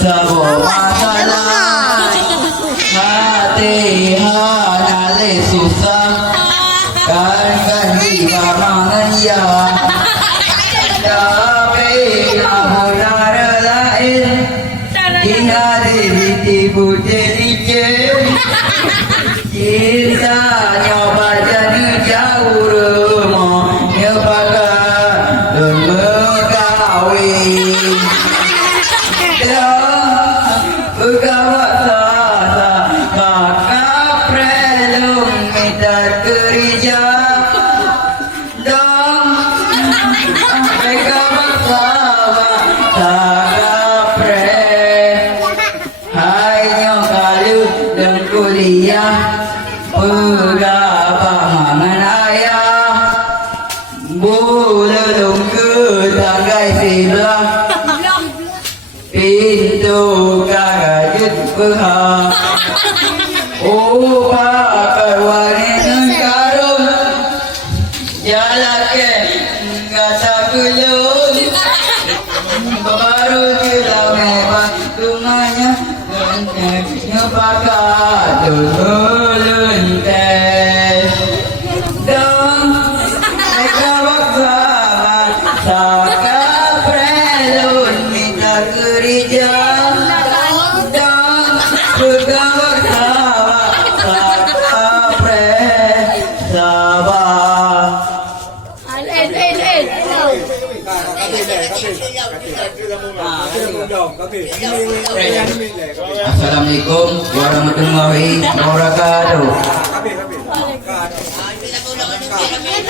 sabo masalah hati nale susah kan jiwa mangaya tapi namun ada lain dia ditipu jadi kita nyoba jadi jauh rumah nyoba kawin ya begawa sasa kakak prelum minta kerja dong begawa sasa kakak pre hanya kalau dan kuliah berapa manaya bulung ke tanggai sebelah pintu kagak berhak upah perwani karung jalan ke kata kulung baru kita memang rumahnya nyobakan turun tes dong mereka waktu saka prelun minta kerja dong bergawar kawa saka pre sabah Assalamualaikum warahmatullahi wabarakatuh.